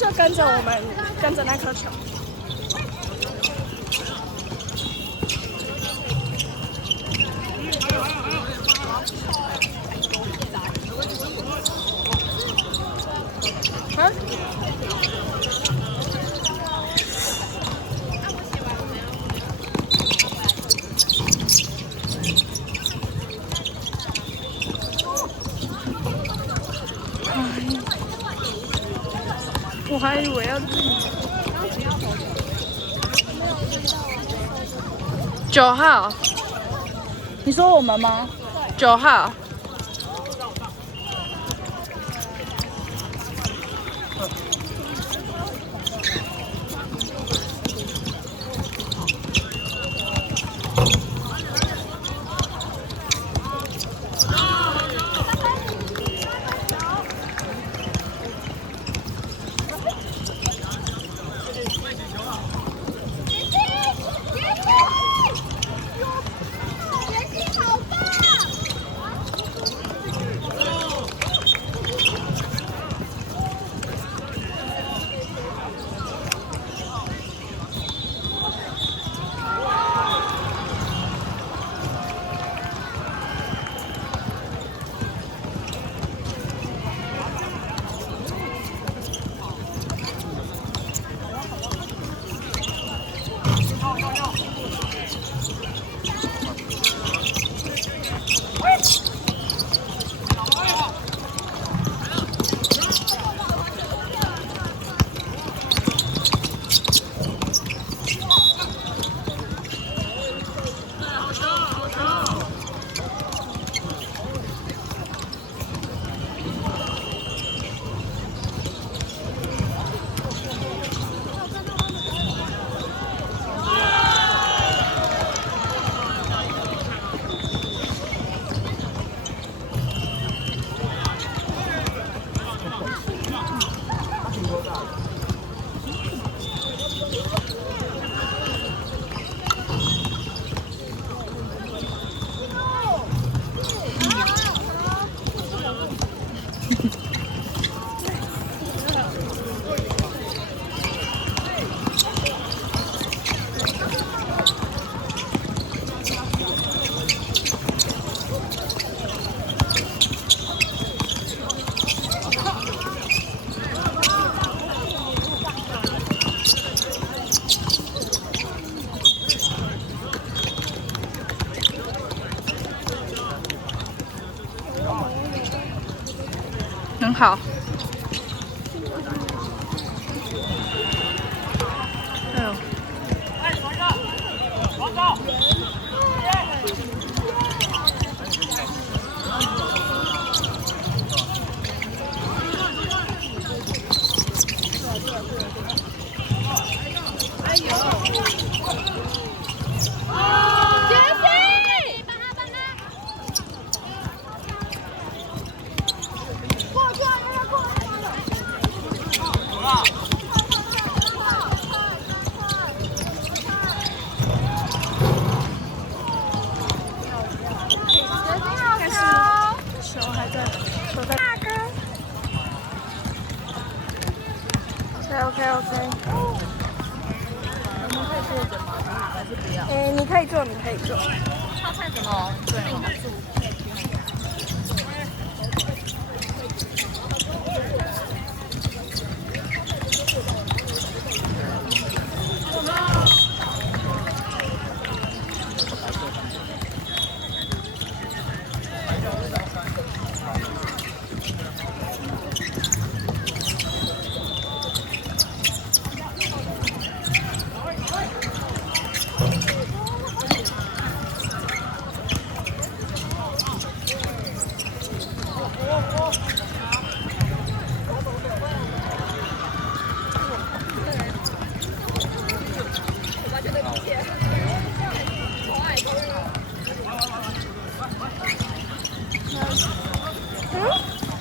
就跟着我们，跟着那颗球。啊？我还以为要9号，你说我们吗？9号。很好。哎呦！哎呦！OK。我们可以坐着吗？还是不要？你可以坐，你可以坐。泡菜怎么？对。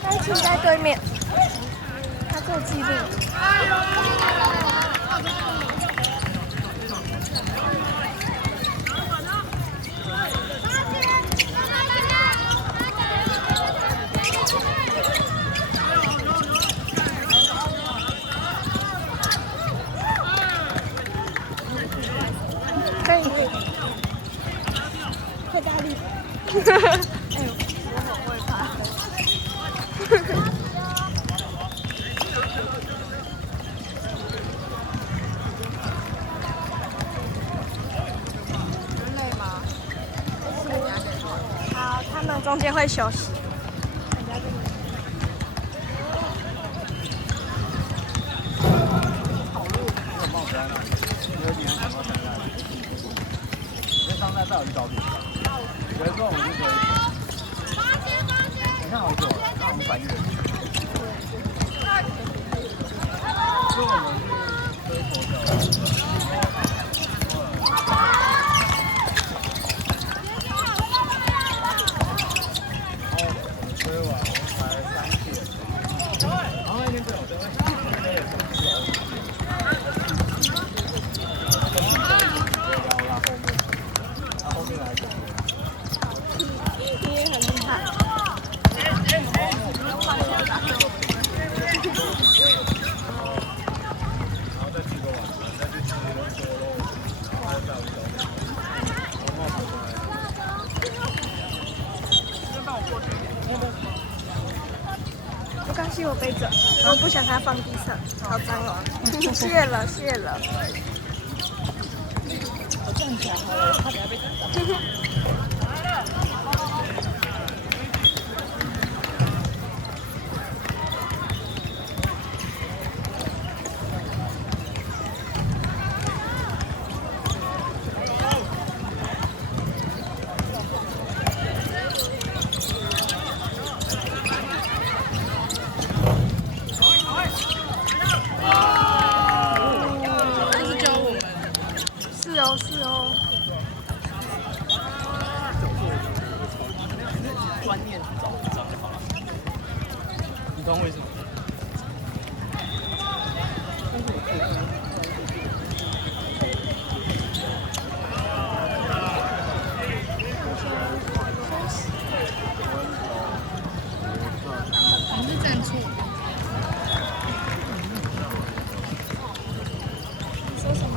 他停在对面，他做记录。哎，我很会爬。累吗？好，他们中间会休息。上菜再有去找比赛，有的时候我们就可以。你看好久了，那我们3月。所以我们去追佛教。然后我们追完才3点，然后那天不小心那也生气了。后面来讲，你也很厉害。然后再吃个晚餐，再去吃个牛肉，然后再下午走，然后跑回来。先帮我过去。没关系，我背着，我不想它放地上，好脏哦。谢了，谢了。我站起来好了，他等下被打到。是哦。观念找章法，你懂为什么？你是站错。说什么？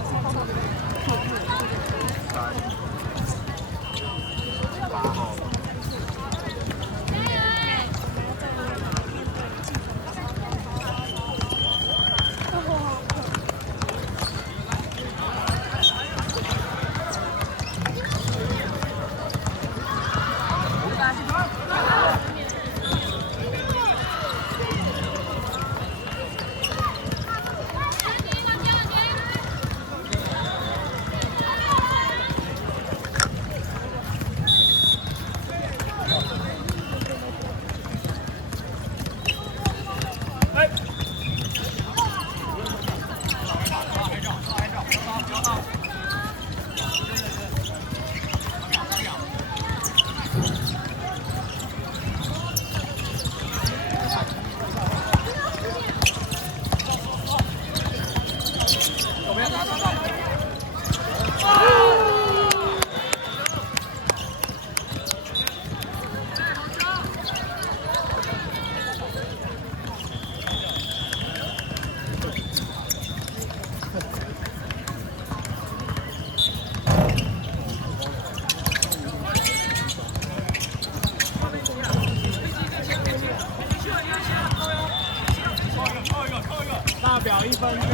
大表1分钟。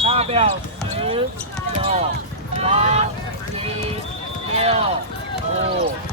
大表10、9、8、7、6、5。